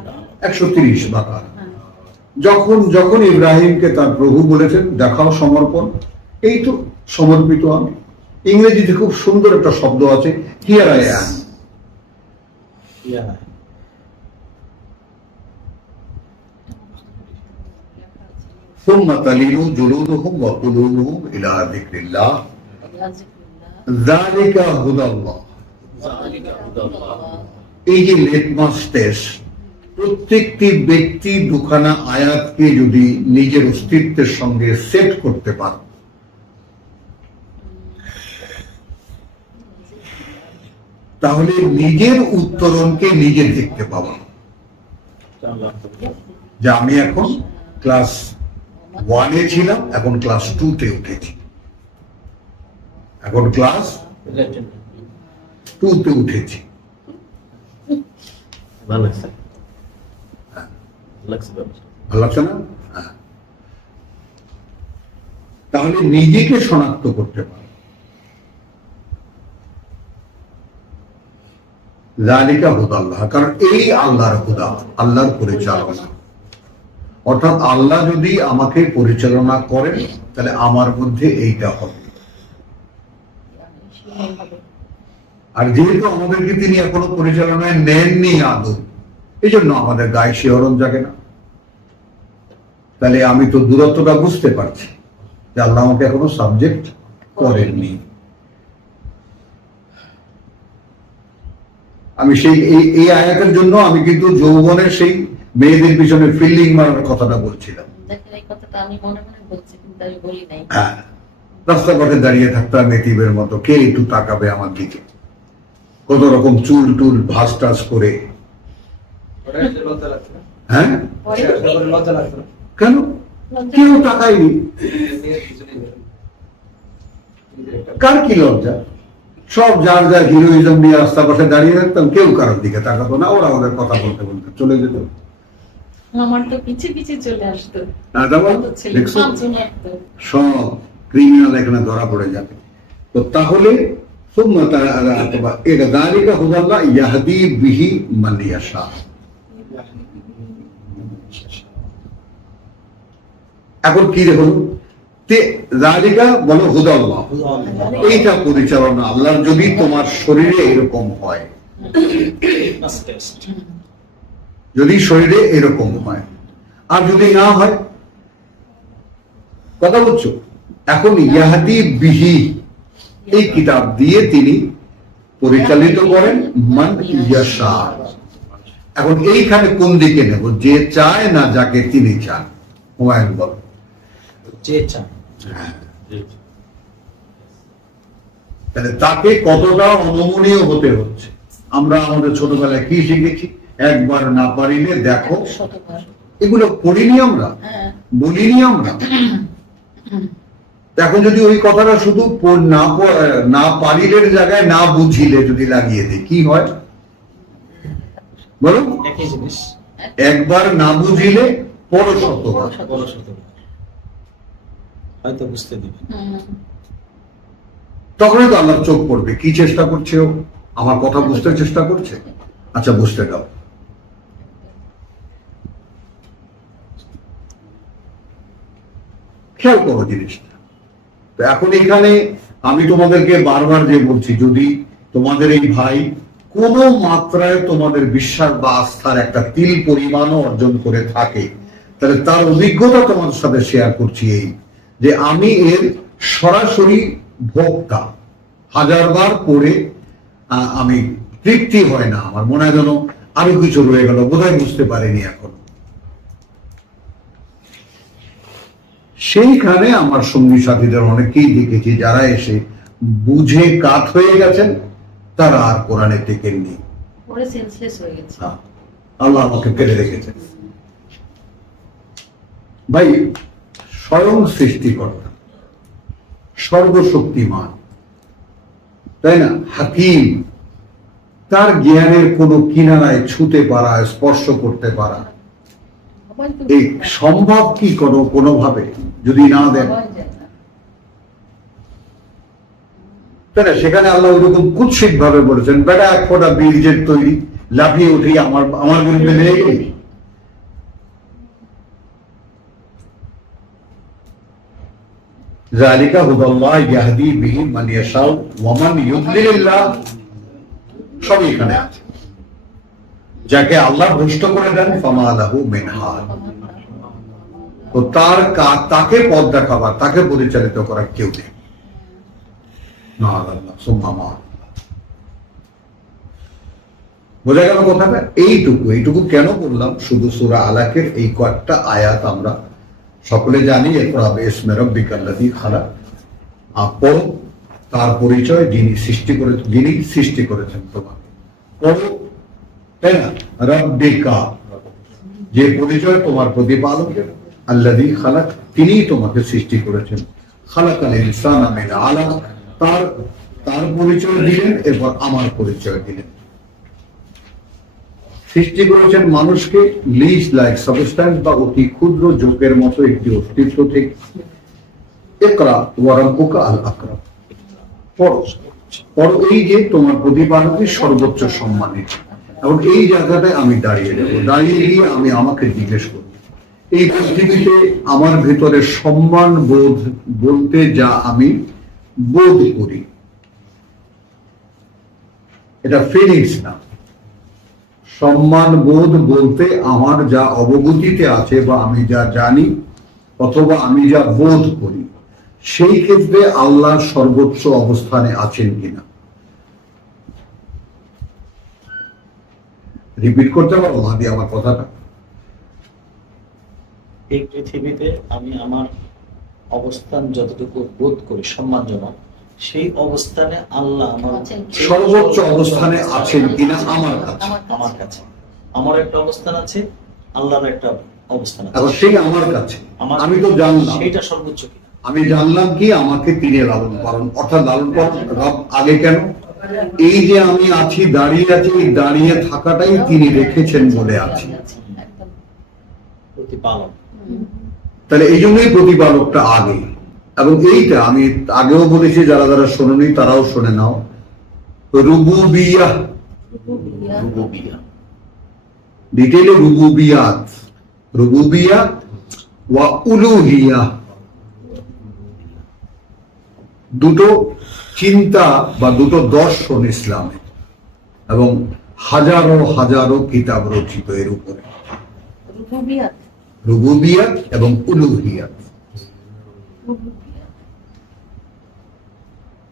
130 বাকারা। যখন ইব্রাহিমকে তার প্রভু বলেছেন দেখাও সমর্পণ, এই তো সমর্পিত আমি। ইংরেজিতে খুব সুন্দর একটা শব্দ আছে, হিয়ার আই অ্যাম। সুম্মা তালিনু জুলুদুহুম ওয়া কুলুবুহুম ইলা যিকরিল্লাহ যালিকা হুদাল্লাহ। এই যে লিটমাস টেস্ট, প্রত্যেকটি ব্যক্তি দুখানা আয়াতকে যদি নিজের অস্তিত্বের সঙ্গে সেট করতে পারে, তাহলে নিজের উত্তরণকে নিজে দেখতে পাবো যে আমি এখন ক্লাস 1-এ ছিলাম, এখন ক্লাস 2-তে উঠেছি, এখন ক্লাস 2-তে উঠেছি। ভালো লাগছে ভালো লাগছে না? হ্যাঁ। তাহলে নিজেকে শনাক্ত করতে পারে। যালিকা হুদাল্লাহ, কারণ এই আল্লাহর হুদা, আল্লাহর পরিচালনা। অর্থাৎ আল্লাহ যদি আমাকে পরিচালনা করেন তাহলে আমার মধ্যে এইটা হবে। আর যেহেতু আমাদেরকে তিনি এখনো পরিচালনায় নেননি আদৌ, এই জন্য আমাদের গায়ে শিহরণ জাগে না। তাহলে আমি তো দূরত্বটা বুঝতে পারছি যে আল্লাহ আমাকে এখনো সাবজেক্ট করেননি। আমি সেই এই আয়াতের জন্য আমি কিন্তু যৌবনের সেই মেয়েদের পিছনে ফিল্ডিং মারার কথাটা বলছিলাম। হ্যাঁ, রাস্তাঘাটে দাঁড়িয়ে থাকতাম এতিমের মতো, কে একটু তাকাবে আমার দিকে, কত রকম চুল টুল ভাস টাস করে। হ্যাঁ, কেন কেউ তাকায়নি? কার কি লজ্জা? সব যার যার হিরোইজম নিয়ে রাস্তা পাশে দাঁড়িয়ে থাকতাম, কেউ কারোর দিকে তাকাতো না, ওরা ওদের কথা বলতে বলতে চলে যেত। আমার তো পিছে পিছে চলে আসতো। সব ক্রিমিনাল এখানে ধরা পড়ে যাবে। তো তাহলে এটা যালিকা হুদাল্লাহ ইয়াহদি বিহি মান ইয়াশা। এখন কি দেখুন, যালিকা বলো হুদাল্লাহ, এইটা পরিচালনা আল্লাহর। যদি তোমার শরীরে এরকম হয়, যদি শরীরে এরকম হয়, আর যদি না হয়, কথা বলছো? এখন ইয়াহদি বিহি, এই কিতাব দিয়ে তিনি পরিচালিত করেন মান ইয়াশা। এখন এইখানে কোন দিকে নেব, যে চায় না যাকে তিনি চান? হুমায়ুন বল। যে চান। তাহলে তাকে কতটা অনমনীয় হতে হচ্ছে। আমরা আমাদের ছোটবেলায় কি শিখেছি? একবার না পারিলে দেখো, এগুলো পড়িনি আমরা, বলিনি আমরা। এখন যদি ওই কথাটা শুধু না পারিলের জায়গায় না বুঝিলে যদি লাগিয়ে দিই, কি হয় বলো? একই জিনিস। একবার না বুঝিলে পড়ো শতবার, হয়তো বুঝতে দিবে। তখনই তো আমার চোখ পড়বে। কি চেষ্টা করছে ও? আমার কথা বুঝতে চেষ্টা করছে। আচ্ছা, বুঝতে দাও। খেয়াল করো জিনিসটা। তো এখন এখানে আমি তোমাদেরকে বারবার যে বলছি, যদি তোমাদের এই ভাই কোন মাত্রায় তোমাদের বিশ্বাস বা আস্থার একটা তিল পরিমাণও অর্জন করে থাকে, তাহলে তার অভিজ্ঞতা তোমাদের সাথে শেয়ার করছি। এই যে আমি এর সরাসরি ভোক্তা, হাজারবার পড়ে আমি তৃপ্তি হয় না, আমার মনে হয় যেন আরো কিছু রয়ে গেল, বোধহয় বুঝতে পারিনি এখন। সেইখানে আমার সঙ্গী সাথীদের অনেকেই দেখেছি যারা এসে বুঝে কাত হয়ে গেছেন, তারা আর কোরআনে টেকেননি। আল্লাহ আমাকে ফেলে রেখেছেন। ভাই, স্বয়ং সৃষ্টিকর্তা, সর্বশক্তিমান, তাই না, হাকিম, তার জ্ঞানের কোনো কিনারায় ছুতে পারা, স্পর্শ করতে পারা এই সম্ভব কি কোনোভাবে যদি না দেন? তাই না? সেখানে আল্লাহ ওইরকম কুৎসিত ভাবে বলেছেন, বেটা এক ফোঁটা বীর্যের তৈরি, লাফিয়ে উঠি আমার বিরুদ্ধে লেগে গেলি। যালিকা হুদাল্লাহ ইয়াহদি বিহি মান ইয়াশা ওয়া মান ইউদ্লিলিল্লাহ, সব এখানে আছে। যাকে আল্লাহ ভ্রষ্ট করে দেন ফামা লাহু মিন হাদ, তো তাকে পথ দেখাবার, তাকে পরিচালিত করার কেউ নেই। না আল্লাহ সুম্মা মা। বোঝা গেল কথাটা? এইটুকু কেন বললাম? শুধু সূরা আলাকের এই কয়েকটা আয়াত আমরা সকলে জানি। ইকরা বিসমি রাব্বিকাল্লাযী খালাক, পড়ো, তার পরিচয় যিনি সৃষ্টি করেছেন তোমাকে। পড়ো, তাই না? রাব্বিকা, যে পরিচয় তোমার প্রতিপালকের, আল্লাযী খালাক, তিনিই তোমাকে সৃষ্টি করেছেন। খালাকাল ইনসানা মিন আলাক, তার পরিচয় দিলেন, এরপর আমার পরিচয় দিলেন। সৃষ্টি করেছেন মানুষকে লিজ লাইক সাবস্ট্যান্স বা অতি ক্ষুদ্র জোকের মতো একটি অস্তিত্ব থেকে। ইকরা ওয়া রাব্বুকা আল আকরাম, পড়ো, এই যে তোমার প্রতিপালকের সর্বোচ্চ সম্মানিত। এবং এই জায়গাটায় আমি দাঁড়িয়ে যাব, দাঁড়িয়ে গিয়ে আমি আমাকে জিজ্ঞেস করব, এই পৃথিবীতে আমার ভেতরে সম্মান বোধ বলতে যা আমি বোধ করি, এটা ফিলিংস না, সম্মান বোধ বলতে আমার যা অবগতিতে আছে বা আমি যা জানি অথবা আমি যা বোধ করি, সেই ক্ষেত্রে আল্লাহ সর্বোচ্চ অবস্থানে আছেন কিনা। রিপিট করতে পারো মাদি আমার কথাটা? এই পৃথিবীতে আমি আমার অবস্থান যতটুকু বোধ করি সম্মানজনক, সেই অবস্থানে আল্লাহ আমার সর্বোচ্চ অবস্থানে আছেন কিনা আমার কাছে। আমার কাছে আমার একটা অবস্থান আছে, আল্লাহর একটা অবস্থান আছে। এবং সেই আমার কাছে আমি তো জানলাম, সেইটা সর্বোচ্চ কিনা আমি জানলাম কি আমাকে তিনি লালন পালন, অর্থাৎ লালন পালন রব আগে কেন? এই যে আমি আছি, দাঁড়িয়ে আছি, এই দাঁড়িয়ে থাকাটাই তিনি রেখেছেন বলে আছি। প্রতিপালন, তাহলে এই জন্যই প্রতিপালকটা আগে। এবং এইটা আমি আগেও বলেছি, যারা যারা শোনেনি তারাও শুনে নাও। রুবুবিয়াহ, ডিটেইলে রুবুবিয়াত, রুবুবিয়া ওয়া উলুহিয়া, দুটো চিন্তা বা দুটো দর্শন ইসলামে, এবং হাজারো হাজারো কিতাব রচিত এর উপরে। রুবুবিয়াত এবং উলুহিয়াত,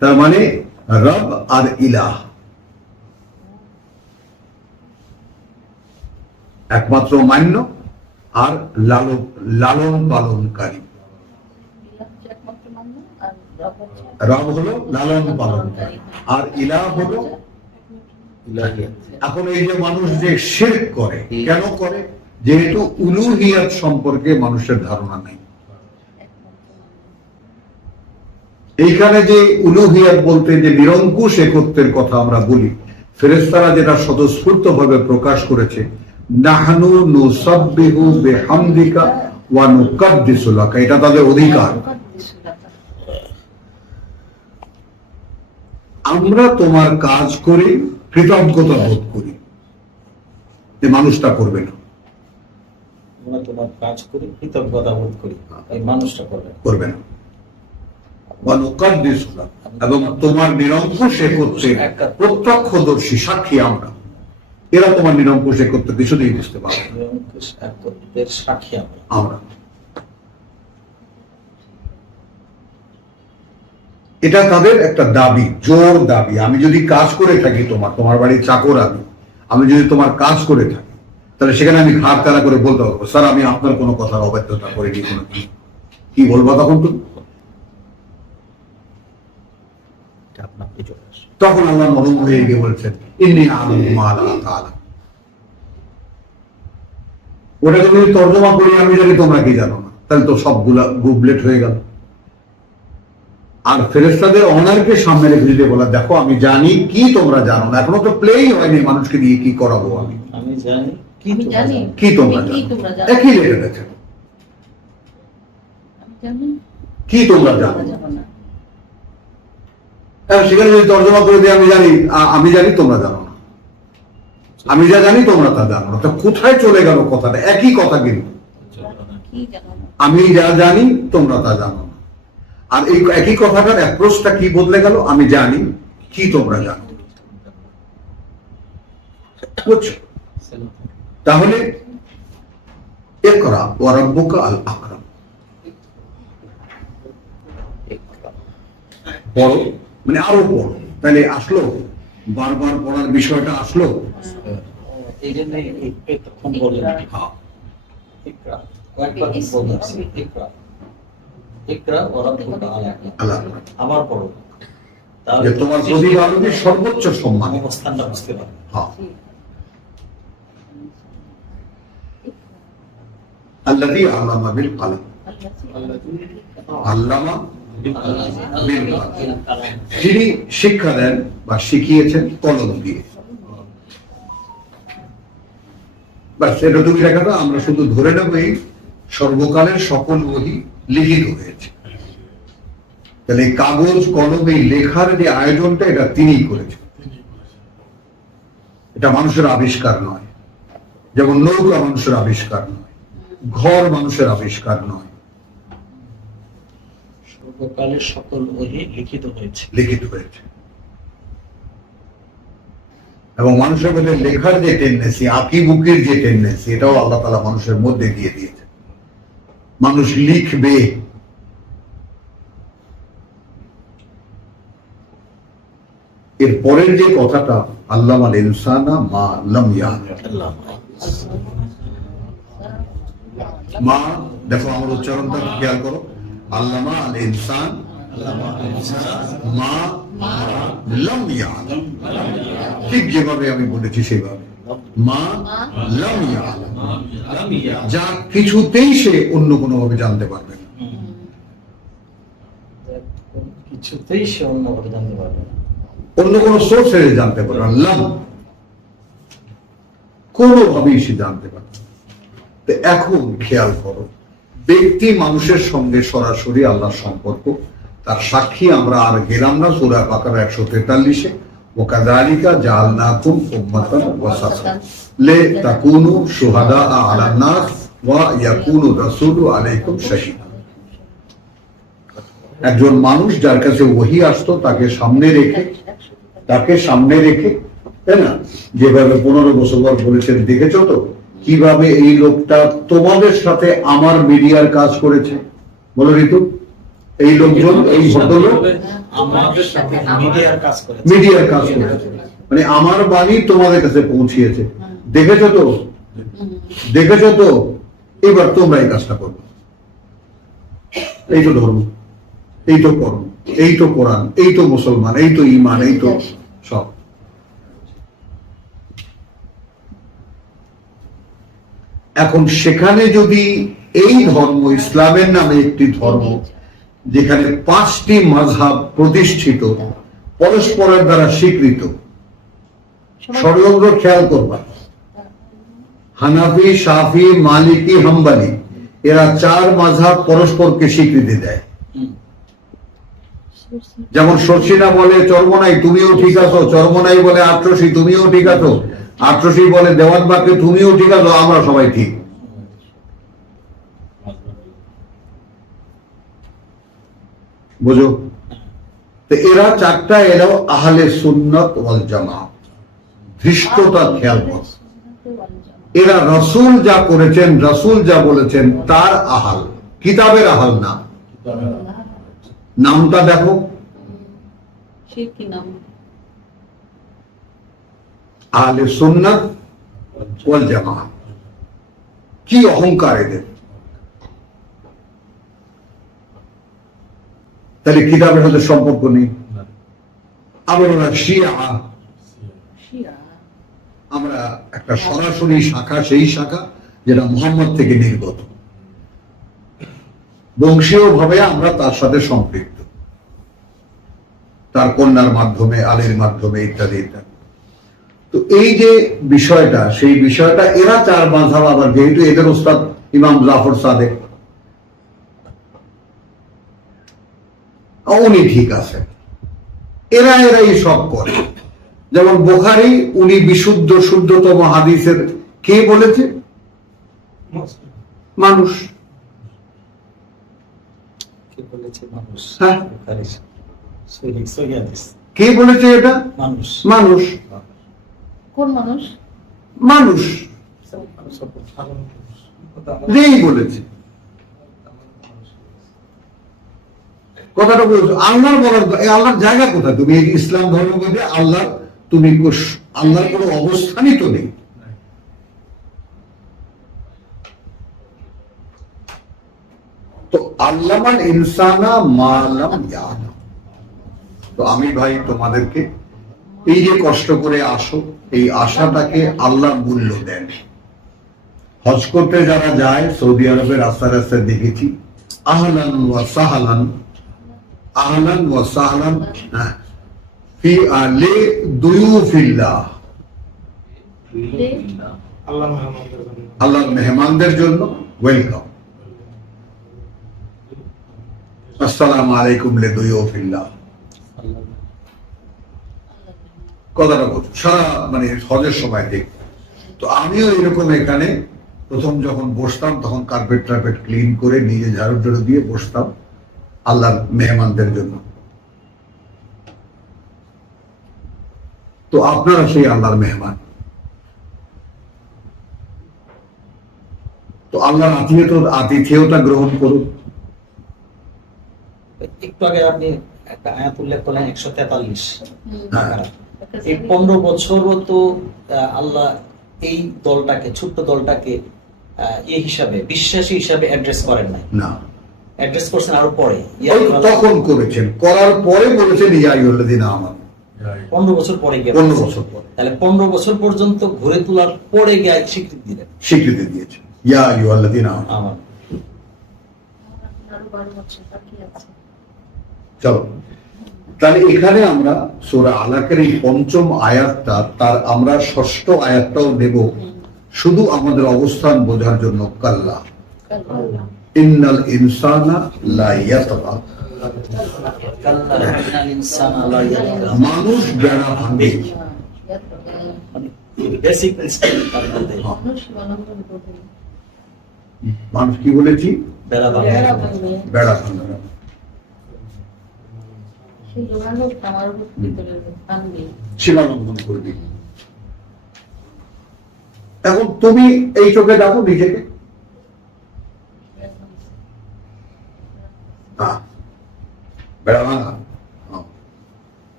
তার মানে রব আর ইলাহ, একমাত্র মান্য আর লালন পালনকারী। রব হলো লালন পালনকারী আর ইলাহ হলো। এখন এই যে মানুষ যে শিরক করে, কেন করে? যেহেতু উলুহিয়াত সম্পর্কে মানুষের ধারণা নেই। এইখানে যে উলুহিয়াত বলতে যে নিরঙ্কুশ একত্বের কথা আমরা বলি, ফেরেশতারা যেটা স্বতঃস্ফূর্ত ভাবে প্রকাশ করেছে, নাহনু নুসাব্বিহু বিহামদিকা ওয়া নুকাদ্দিসু লাকা, এটা তাদের অধিকার। আমরা তোমার কাজ করে কৃতজ্ঞতা বোধ করি, যে মানুষটা করবে না। আমরা তোমার কাজ করি, কৃতজ্ঞতা বোধ করি, এই মানুষটা করবে না। এবং তোমার নিরঙ্কুশ একত্রের প্রত্যক্ষদর্শী সাক্ষী আমরা। এরা তোমার নিরঙ্কুশ একত্র কিছুতেই বুঝতে পারবে না। নিরঙ্কুশ একত্রের সাক্ষী আমরা। এটা তাদের একটা দাবি, জোর দাবি। আমি যদি কাজ করে থাকি, তোমার বাড়ির চাকর আমি যদি তোমার কাজ করে থাকি, তাহলে সেখানে আমি ঘাট তারা করে বলতে পারবো, স্যার আমি আপনার কোনো কথার অবাধ্যতা করিনি। কি বলবো তখন তুমি? তখন আল্লাহ নরম হয়ে গিয়ে বলছেন, ইন্নী আ'লামু মা লা তা'লামুন। ওটাকে যদি তর্জমা করি, আমি জানি তোমরা কি জানো না, তাহলে তো সবগুলা গুবলেট হয়ে গেল। আর ফেরেশতাদের অনারকে সামনে রেখে যদি বলা, দেখো আমি জানি কি তোমরা জানো না, এখনো তো প্লেই হয়নি, মানুষকে দিয়ে কি করাবো আমি জানি কি তোমরা জানো, একই লেগে গেছে, কি তোমরা জানো। সেখানে যদি তর্জমা করে দিই, আমি জানি তোমরা জানো না, আমি যা জানি তোমরা তা জানো না, তা কোথায় চলে গেল কথাটা? একই কথা কিন্তু, আমি যা জানি তোমরা তা জানো না। আর এই একই কথাটার অ্যাপ্রোচটা কি বদলে গেল? আমি জানি কি তোমরা জানো। বুঝছো? তাহলে ইকরা ওয়া রাব্বুকা আল আকরাম, পড়ো মানে আরো পড়ো। তাহলে আসলো, বারবার পড়ার বিষয়টা আসলো। এই জন্য তখন বললেন ইকরা, কয়েকবার বললেন ইকরা, ইকরা ওয়া রাব্বুকা আল আকরাম, আবার পড়ো। যে তোমার প্রতিপালকই সর্বোচ্চ সম্মান। অবস্থানটা বুঝতে পারবে। হ্যাঁ, আল্লাযী আল্লামা বিল কলম, আল্লামা বিল কলম, যিনি শিক্ষা দেন বা শিখিয়েছেন কলম দিয়ে। বাস এটুকু লেখাটা আমরা শুধু ধরে নেব, এই সর্বকালের সকল বই লিখিত হয়েছে। তাহলে এই কাগজ কলম এই লেখার যে আয়োজনটা, এটা তিনিই করেছেন। এটা মানুষের আবিষ্কার নয়, যেমন নৌকা মানুষের আবিষ্কার নয়, ঘর মানুষের আবিষ্কার নয়, সর্বকালের সকল বই লিখিত হয়েছে। লিখিত হয়েছে। এবং মানুষের মধ্যে লেখার যে টেন্ডেন্সি, আঁকিবুকির যে টেন্ডেন্সি, এটাও আল্লাহ তাআলা মানুষের মধ্যে দিয়ে দিয়েছে। মানুষ লিখবে। এর পরের যে কথাটা, আল্লামাল ইনসানা মা লাম ইয়ালাম। মা, দেখো আমার উচ্চারণটা খেয়াল করো, আল্লামা আল ইনসান মা লাম ইয়ালাম, ঠিক যেভাবে আমি বলেছি সেভাবে। মা লাম ইয়ালাম, যা কিছুতেই সে অন্য কোনো ভাবে জানতে পারবে না। কিছুতেই সে অন্যভাবে জানতে পারবে না, অন্য কোনো সোর্সে জানতে পারবে না। লাম, কোনোভাবেই সে জানতে পারবে না। তো এখন খেয়াল করো, ব্যক্তি মানুষের সঙ্গে সরাসরি আল্লাহর সম্পর্ক, তার সাক্ষী আমরা আর গেলাম না। সূরা বাকারা 143-এ, ওয়াকাযালিকা জাআলনাকুম উম্মাতান ওয়াসাতান লিতাকুনু শুহাদা আলান নাস ওয়া ইয়াকুনু রাসূলু আলাইকুম শাহীদা। একজন মানুষ যার কাছে ওহী আসতো, তাকে সামনে রেখে, তাই না, যেভাবে 15 বছর পর বলেছেন, দেখেছো তো কিভাবে এই লোকটা তোমাদের সাথে আমার মিডিয়ার কাজ করেছে। বলো ঋতু, এই লোকজন, এই ভদ্রলোক আমাদের সাথে মিডিয়ার কাজ করে, মিডিয়ার কাজ করেছে, মানে আমার বাণী তোমাদের কাছে পৌঁছিয়েছে। দেখেছো তো, এবার তোমরা এই কাজটা করবে। এই তো ধর্ম, এই তো কর্ম, এই তো কোরআন, এই তো মুসলমান, এই তো ঈমান, এই তো সব। এখন সেখানে যদি এই ধর্ম, ইসলামের নামে একটি ধর্ম, যেখানে 5টি মাযহাব প্রতিষ্ঠিত, পরস্পরের দ্বারা স্বীকৃত, ষড়যন্ত্র খেয়াল করবা, হানাফি, শাফি, মালিকি, হাম্বলি, এরা 4 মাযহাব পরস্পরকে স্বীকৃতি দেয়। যেমন শর্ষিনা বলে চরমনাই তুমিও ঠিক আছো, চরমনাই বলে আটরশি তুমিও ঠিক আছো, আটরশি বলে দেওয়ানবাগকে তুমিও ঠিক আছো, আমরা সবাই ঠিক। বুঝো তো, এরা 4টা, এরাও আহলে সুন্নাত ওয়াল জামাত। ধৃষ্টতা খেয়াল কর, এরা রাসূল যা করেছেন, রাসূল যা বলেছেন তার আহাল, কিতাবের আহাল না। নামটা দেখো, আহলে সুন্নাত ওয়াল জামাত। কি অহংকার এদের! তাহলে কিতাবের সাথে সম্পর্ক নেই। আবার ওরা শিয়া, আমরা একটা সরাসরি শাখা, সেই শাখা যেটা মুহাম্মদ থেকে নির্গত, বংশীয় ভাবে আমরা তার সাথে সম্পৃক্ত, তার কন্যার মাধ্যমে, আলীর মাধ্যমে, ইত্যাদি ইত্যাদি। তো এই যে বিষয়টা, সেই বিষয়টা এরা 4 মাযহাব, আবার যেহেতু এদের ওস্তাদ ইমাম জাফর সাদেক, উনি ঠিক আছে, এরাই সব করে। যেমন বুখারী, উনি বিশুদ্ধ শুদ্ধতম হাদিসের, কে বলেছে? মানুষ। হ্যাঁ, কে বলেছে এটা? মানুষ। কোন মানুষ? মানুষ যেই বলেছে কথাটা বলছো। আল্লাহর বলার, আল্লাহর জায়গা কোথায়? তুমি এই ইসলাম ধর্ম বলতে আল্লাহ, তুমি আল্লাহর কোনো অবস্থানই তো নেই। তো আল্লামাল ইনসানা মা লাম ইয়ালাম, তো আমি ভাই তোমাদেরকে এই যে কষ্ট করে আসো, এই আশাটাকে আল্লাহ মূল্য দেন। হজ করতে যারা যায় সৌদি আরবের রাস্তায় রাস্তায় দেখেছি আহলান ওয়া সাহলান, আহলান ওয়া সাহলান ফি লি দুয়ুফিল্লাহ, আল্লাহর মেহমানদের জন্য ওয়েলকাম, আসসালামু আলাইকুম লি দুয়ুফিল্লাহ। কথাটা বলছো সারা মানে হজের সময় দেখ। তো আমিও এরকম এখানে প্রথম যখন বসতাম তখন কার্পেট টার্পেট ক্লিন করে নিজে ঝাড়ু টাড়ু দিয়ে বসতাম আল্লাহর মেহমানদের জন্য। তো আপনারা সেই আল্লাহর মেহমান। তো আল্লাহর আতিথেয়তা গ্রহণ করুন। একটু আগে আপনি একটা আয়াত উল্লেখ করলেন 143। হ্যাঁ। এই 15 বছরও তো আল্লাহ এই দলটাকে, ছোট্ট দলটাকে হিসাবে, বিশ্বাসী হিসাবে অ্যাড্রেস করেন নাই, না, অ্যাড্রেস করছেন আরো পরে। তখন করেছেন, করার পরে বলেছেন ইয়া আইয়ুহাল্লাযীনা আমানু। 15 বছর পরে গিয়ে 15 বছর পরে তাহলে 15 বছর পর্যন্ত ঘুরে তোলার পরে গিয়ে স্বীকৃতি দিলেন স্বীকৃতি দিয়েছেন ইয়া আইয়ুহাল্লাযীনা আমানু। আমার আরো 12 বছর বাকি আছে। চলো তাহলে এখানে আমরা সূরা আলাকের এই পঞ্চম আয়াতটা, তার আমরা ষষ্ঠ আয়াতটাও নেব শুধু আমাদের অবস্থান বোঝার জন্য। কাল্লা ইন্নাল ইনসানা লা ইয়াতগা, মানুষ বেড়া ভাঙে। বেসিক ইনস্টিংক্ট তার মধ্যে মানুষ মনোবল বোধে মানুষ কি বলেছি? বেড়া ভাঙে। বেড়া ভাঙে। সেই লোহানো আমার ভিতরে আনবে। সীমা লঙ্ঘন করবি। এখন তুমি এই চোখে দেখো নিজেকে, বেড়া ভাঙা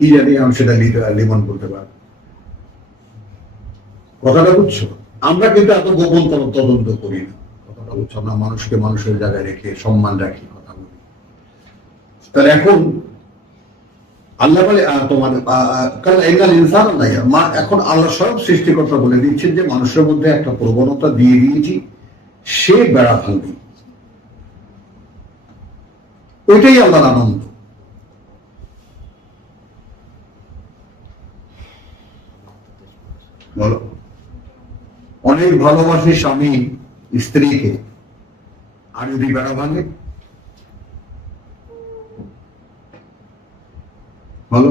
কি জানি আমি সেটা লিমন বলতে পারবো। কথাটা বুঝছো? আমরা কিন্তু এত গোপন তদন্ত করি না। কথাটা বুঝছো? আমরা মানুষকে মানুষের জায়গায় রেখে সম্মান রাখি, কথা বলি। তাহলে এখন আল্লাহ বলে তোমার এখন আল্লাহ সব সৃষ্টিকর্তা বলে দিচ্ছেন যে মানুষের মধ্যে একটা প্রবণতা দিয়ে দিয়েছি, সে বেড়া ভাঙবে। ওইটাই আল্লাহর আনন্দ। বলো, অনেক ভালোবাসে স্বামী স্ত্রীকে, আর যদি বেড়া ভাঙে, বলো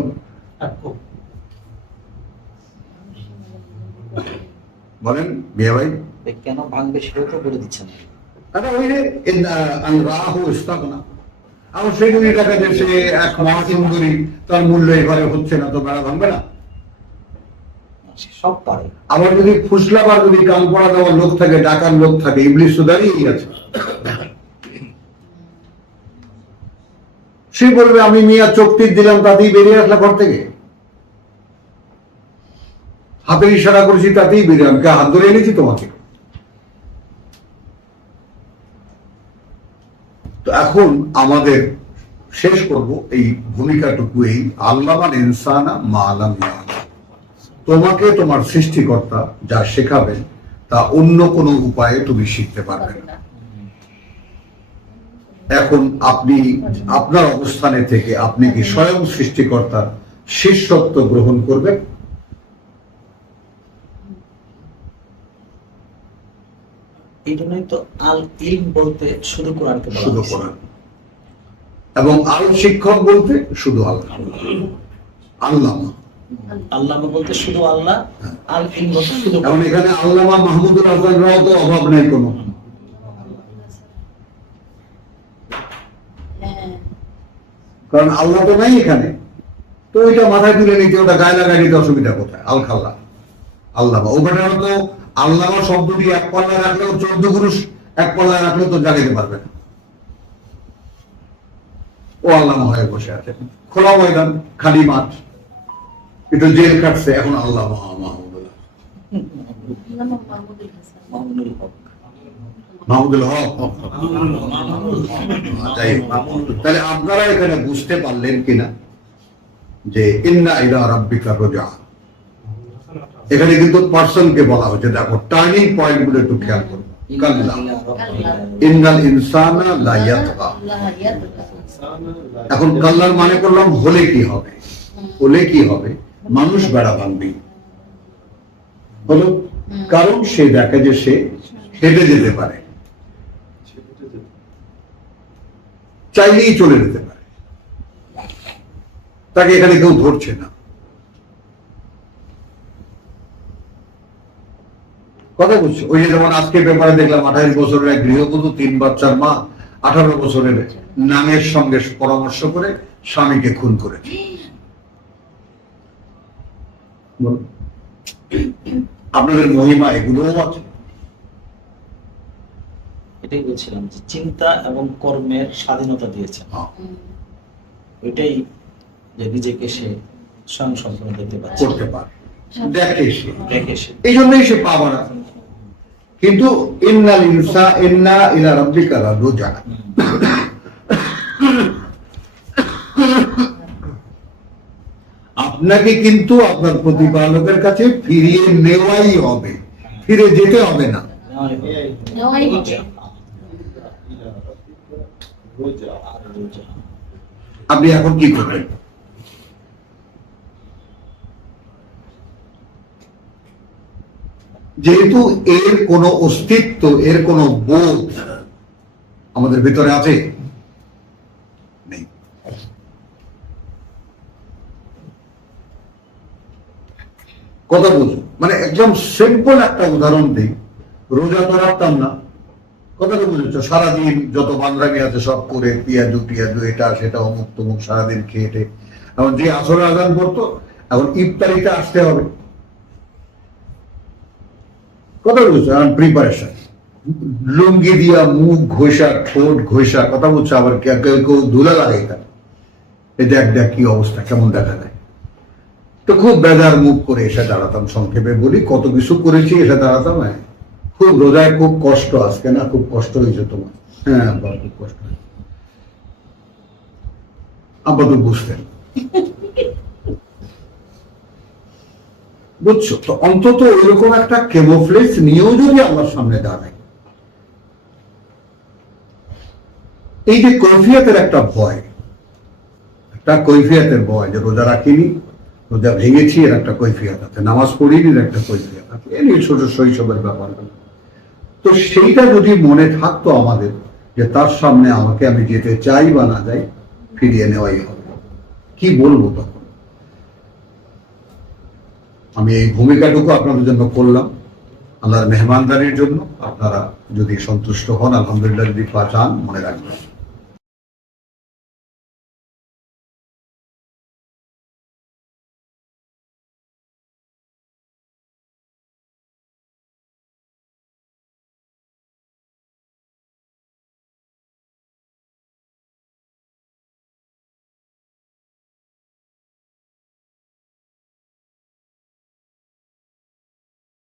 বলেন বিয়া ভাই কেন ভাঙবে সেটাও তো বলে দিচ্ছেন। আচ্ছা ওই যে আমি রাহু ইস্তাগনা, আর সেই যদি টাকা যে সে এক মহাসুন্দরী, তার মূল্য এবারে হচ্ছে না, তো বেড়া ভাঙবে না? সব পারে। আবার যদি ফুসলাবার যদি কান পড়া দেওয়ার লোক থাকে, ডাকার লোক থাকে, ইবলিস তো দাঁড়িয়েই আছে। সে বলবে আমি মিয়া চোখ টিপ দিলাম, তাতেই বেরিয়ে আসলা ঘর থেকে, হাতের ইশারা করেছি তাতেই বেরিয়ে, আমি হাত ধরে এনেছি তোমাকে। তো এখন আমাদের শেষ করব এই ভূমিকাটুকু, এই আল্লামান ইনসানা মা আলাম ইয়ালাম। তোমাকে তোমার সৃষ্টিকর্তা যা শেখাবেন তা অন্য কোনো উপায়ে তুমি শিখতে পারবে না। এখন আপনি আপনার অবস্থানে থেকে আপনি কি স্বয়ং সৃষ্টিকর্তার শিষ্যত্ব গ্রহণ করবেন? এই জন্যই তো আল ইলম বলতে শুধু কোরআনকে বলা শুধু হয়েছে। কোরআন, এবং আল শিক্ষক বলতে শুধু আল্লাহ, আল্লামা। আল্লামা বলতে শুধু আল্লাহ, আল ইলম বলতে শুধু এখন এখানে আল্লামা মাহমুদুল হাসান রাও তো অভাব নেই কোনো, কারণ আল্লাহ তো নাই এখানে। তো ওইটা মাথায় তুলে নিতে, ওটা গায়ে লাগাই দিতে অসুবিধা কোথায়? আল খাল্লা আল্লাহ, ওখানে তো আল্লাহ শব্দটি এক পাল্লায় রাখলেও 14 পুরুষ এক পাল্লায় রাখলেও তো জাগাইতে পারবে না। ও আল্লাহ হয়ে বসে আছে, খোলা ময়দান, খালি মাঠ, একটু জেল কাটছে, এখন আল্লাহ মাহমুদুল্লাহ মামুনুল হক। মাহমুদুল হক। তাই তাহলে আপনারা এখানে বুঝতে পারলেন কিনা যে ইন্না ইলা রাব্বিকা রুজা, এখানে কিন্তু পার্সনকে বলা হচ্ছে। দেখো টার্নিং পয়েন্ট গুলো একটু খেয়াল করো। কাল্লা ইন্নাল ইনসানা লা ইয়াতগা। আল্লাহ ইয়াতগা। এখন কাল্লার মানে করলাম হলে কি হবে, হলে কি হবে, মানুষ বেড়া ভাঙবে হলো, কারণ সে দেখে যে সে হেঁটে যেতে পারে, চাইলেই চলে যেতে পারে, তাকে এখানে কেউ ধরছে না। কথা বলছো? ওই যে যেমন আজকে পেপারে দেখলাম 28 বছরের এক গৃহবধূ 3 বাচ্চার মা 18 বছরের নামের সঙ্গে পরামর্শ করে স্বামীকে খুন করেছে। বলো, আপনাদের মহিমা এগুলোও আছে। এটাই বলছিলাম যে চিন্তা এবং কর্মের স্বাধীনতা দিয়েছে, ওইটাই যে নিজেকে সে স্বয়ং সম্পূর্ণ দেখতে পাচ্ছে, করতে পারে, দেখে সে, দেখে সে। এই জন্যই সে পাবে না। কিন্তু ইন্নাল ইনসা ইন্না ইলা রাব্বিকা লারুজা, আপনাকে কিন্তু আপনার প্রতিপালকের কাছে ফিরিয়ে নেওয়াই হবে, ফিরে যেতে হবে না। নেওয়াই হবে। আপনি এখন কি করবেন? যেহেতু এর কোনো অস্তিত্ব, এর কোনো বোধ আমাদের ভিতরে আছে নেই। কথা বুঝুন, মানে একদম সিম্পল একটা উদাহরণ দিই। রোজা তো রাখতাম না, কথাটা বুঝেছো? সারাদিন যত বান্দরামি আছে সব করে, পিয়াজু এটা সেটা অমুক তমুক সারাদিন খেয়ে। এখন যে আসরে আজান পড়তো, এখন ইফতারিতে আসতে হবে, কথা বুঝছো? এখন প্রিপারেশন, লুঙ্গি দিয়া মুখ ঘষা, ঠোঁট ঘষা, কথা বুঝছো? আবার কেউ কেউ ধুলা লাগাই, এই দেখ দেখ কি অবস্থা, কেমন দেখা যায়। তো খুব বেজার মুখ করে এসে দাঁড়াতাম, সংক্ষেপে বলি কত কিছু করেছি, এসে দাঁড়াতাম। খুব রোজায় খুব কষ্ট, আজকে না খুব কষ্ট হয়েছে তোমার? হ্যাঁ আব্বা খুব কষ্ট হয়েছে। আব্বা তো বুঝতেন, বুঝছো তো? অন্তত ওইরকম একটা কেমোফ্লেক্স নিয়েও যদি আমার সামনে দাঁড়ায়, এই যে কৈফিয়তের একটা ভয়, একটা কৈফিয়তের ভয় যে রোজা রাখিনি, রোজা ভেঙেছি, এর একটা কৈফিয়ত আছে, নামাজ পড়িনি, এর একটা কৈফিয়ত আছে, এ নিয়ে ছোট শৈশবের ব্যাপার। তো সেইটা যদি মনে থাকতো আমাদের, যে তার সামনে আমাকে, আমি যেতে চাই বা না যাই, ফিরিয়ে নেওয়াই হবে, কি বলবো তখন? আমি এই ভূমিকাটুকু আপনাদের জন্য করলাম, আল্লাহর মেহমানদারির জন্য। আপনারা যদি সন্তুষ্ট হন, আলহামদুলিল্লাহ, যদি চান, মনে রাখবেন